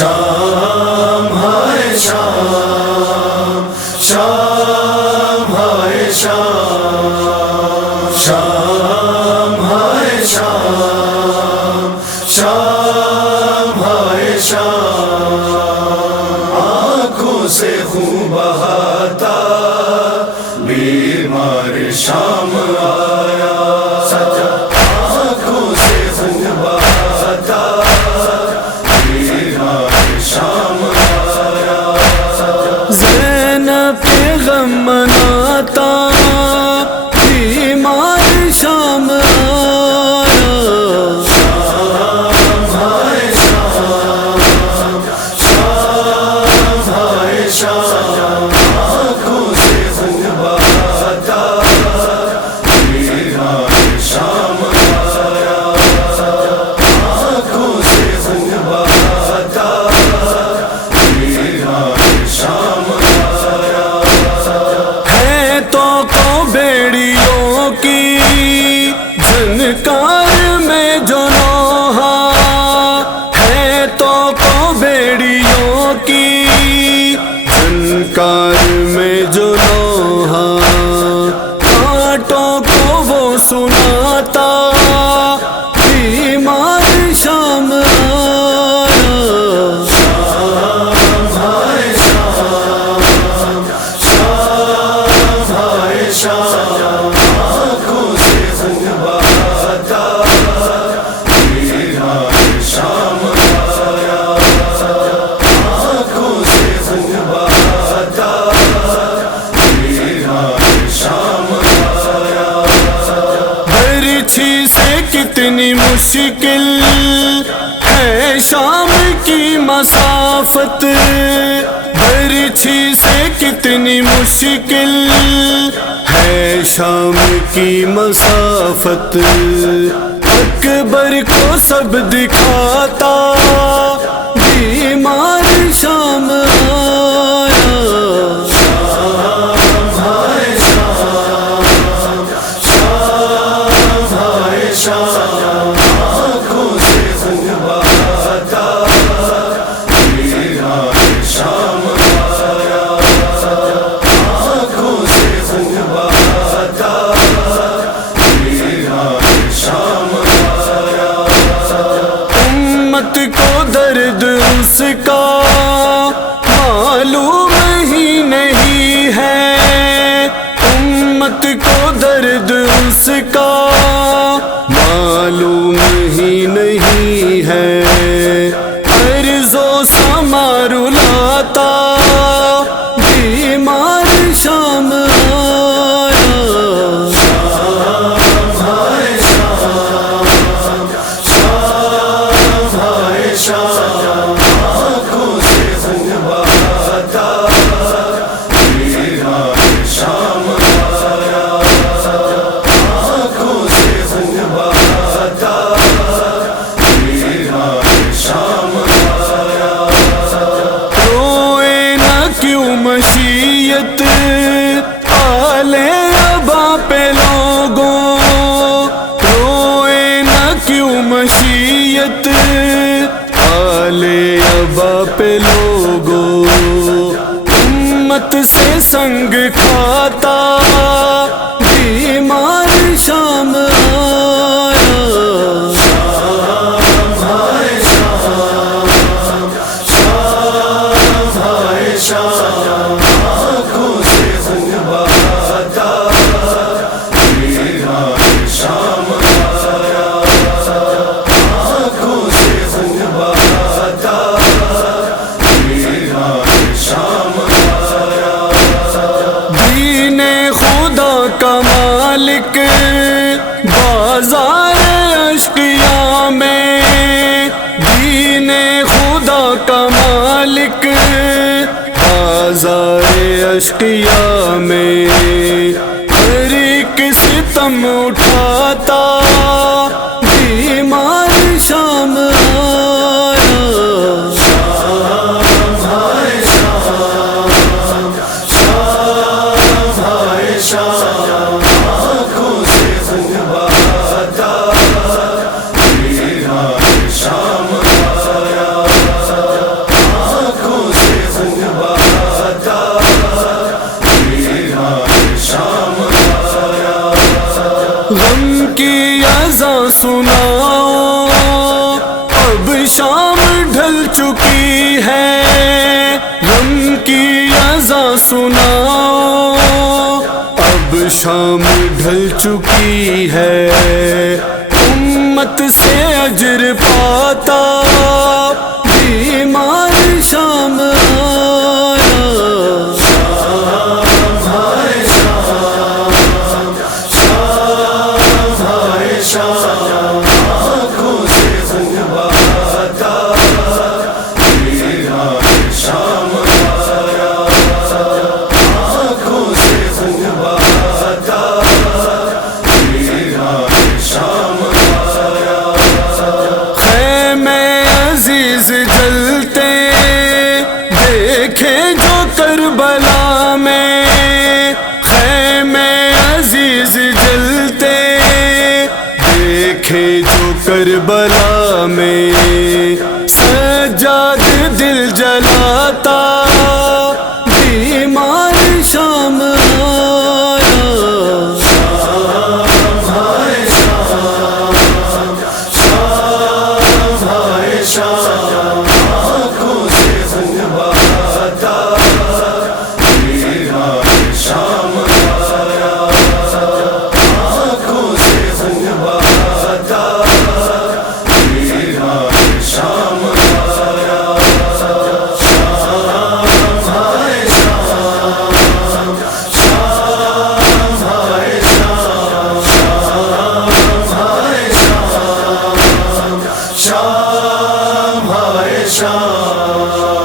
شام ہائے شام، شام ہائے شام، شام ہائے شام، شام ہائے شام، آنکھوں سے خون بہاتا بیمار شام آیا، سچا آنکھوں سے خون بہاتا بیمار شام آیا، زینب پہ غم مناتا بیمار شام آیا، شام ہائے شام، شام ہائے شام، آنکھوں سے خون بہاتا بیمار شام آیا، آنکھوں سے خون بہاتا بیمار شام آیا، ہے تو کو بیڑیوں کی جھنکار میں جو نوحہ، ہے تو کو بیڑیوں کی جھنکار میں جو نوحہ، کانٹوں کو وہ سناتا بیمار شام آیا، شام ہائے شام، شام ہائے شام، آنکھوں سے خون بہاتا بیمار شام آیا، آنکھوں سے خون بہاتا بیمار شام آیا، برچھی سے کتنی مشکل ہے شام کی مسافت، برچھی سے کتنی مشکل ہے شام کی مسافت، اکبر کو سب دکھاتا بیمار شام آیا، شام ہائے شام، شام ہائے شام، آنکھوں سے خون بہاتا بیمار شام آیا، آنکھوں سے خون بہاتا بیمار شام آیا، امت کو درد اس کا معلوم ہی نہیں ہے، امت کو درد اس کا معلوم ہی نہیں ہے، عرض و سما رلاتا بیمار شام آیا، شام ہائے شام، شام ہائے شام، آنکھوں سے خون بہاتا بیمار شام آیا، آنکھوں سے خون بہاتا بیمار شام آیا، روئے نہ کیوں مشیت آلے ابا پہ لوگوں، روئے نہ کیوں مشیت آلے ابا پہ لوگوں، امت سے سنگ کھاتا بیمار شام آیا، شام ہائے شام، شام ہائے شام، آنکھوں سے خون بہاتا بیمار شام آیا، آنکھوں سے خون بہاتا بیمار شام آیا، دین خدا کا مالک بازار اشقیاء میں، دین خدا کا مالک بازار اشقیاء میں، ہر ایک ستم اٹھاتا بیمار شام آیا، شام ہائے شام، شام ہائے شام، آنکھوں سے خون بہاتا بیمار شام آیا، غم کی اذان سناؤ، اب شام ڈھل چکی ہے، غم کی اذان سناؤ، اب شام ڈھل چکی ہے، امت سے اجر پاتا بیمار شام آیا، جلتے دیکھے جو کربلا میں، خیمے عزیز جلتے دیکھے جو کربلا میں، سجاد دل جلاتا بیمار شام آیا، شام